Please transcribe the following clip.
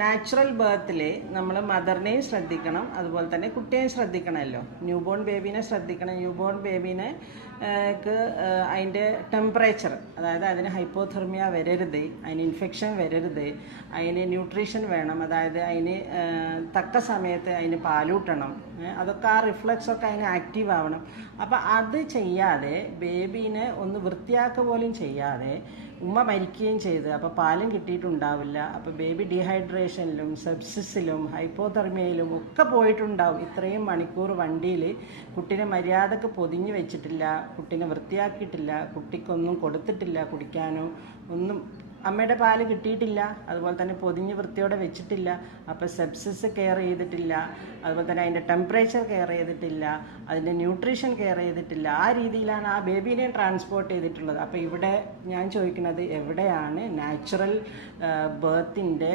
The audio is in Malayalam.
നാച്ചുറൽ ബർത്തിൽ നമ്മൾ മദറിനെയും ശ്രദ്ധിക്കണം, അതുപോലെ തന്നെ കുട്ടിയെയും ശ്രദ്ധിക്കണമല്ലോ. ന്യൂ ബോൺ ബേബീനെ ശ്രദ്ധിക്കണം. ന്യൂ ബോൺ ബേബീനെ അതിൻ്റെ ടെമ്പറേച്ചർ, അതായത് അതിന് ഹൈപ്പോതെർമിയ വരരുത്, അതിന് ഇൻഫെക്ഷൻ വരരുത്, അതിന് ന്യൂട്രീഷൻ വേണം, അതായത് അതിന് തക്ക സമയത്ത് അതിന് പാലൂട്ടണം, അതൊക്കെ ആ റിഫ്ലക്സ് ഒക്കെ അതിന് ആക്റ്റീവ് ആവണം. അപ്പം അത് ചെയ്യാതെ ബേബീനെ ഒന്ന് വൃത്തിയാക്കുക പോലും ചെയ്യാതെ ഉമ്മ മരിക്കുകയും ചെയ്ത് അപ്പോൾ പാലും കിട്ടിയിട്ടുണ്ടാവില്ല. അപ്പോൾ ബേബി ഡീഹൈഡ്രേഷനിലും സെപ്സിസിലും ഹൈപ്പോതെർമിയയിലും ഒക്കെ പോയിട്ടുണ്ടാവും. ഇത്രയും മണിക്കൂർ വണ്ടിയിൽ കുട്ടീനെ മര്യാദക്ക് പൊതിഞ്ഞ് വെച്ചിട്ടില്ല, കുട്ടീനെ വൃത്തിയാക്കിയിട്ടില്ല, കുട്ടിക്കൊന്നും കൊടുത്തിട്ടില്ല കുടിക്കാനോ ഒന്നും, അമ്മയുടെ പാല് കിട്ടിയിട്ടില്ല, അതുപോലെ തന്നെ പൊതിഞ്ഞ് വൃത്തിയോടെ വെച്ചിട്ടില്ല. അപ്പോൾ സെപ്സിസ് കെയർ ചെയ്തിട്ടില്ല, അതുപോലെ തന്നെ അതിൻ്റെ ടെമ്പറേച്ചർ കെയർ ചെയ്തിട്ടില്ല, അതിൻ്റെ ന്യൂട്രീഷൻ കെയർ ചെയ്തിട്ടില്ല. ആ രീതിയിലാണ് ആ ബേബീനെ ട്രാൻസ്പോർട്ട് ചെയ്തിട്ടുള്ളത്. അപ്പോൾ ഇവിടെ ഞാൻ ചോദിക്കുന്നത്, എവിടെയാണ് നാച്ചുറൽ ബർത്തിൻ്റെ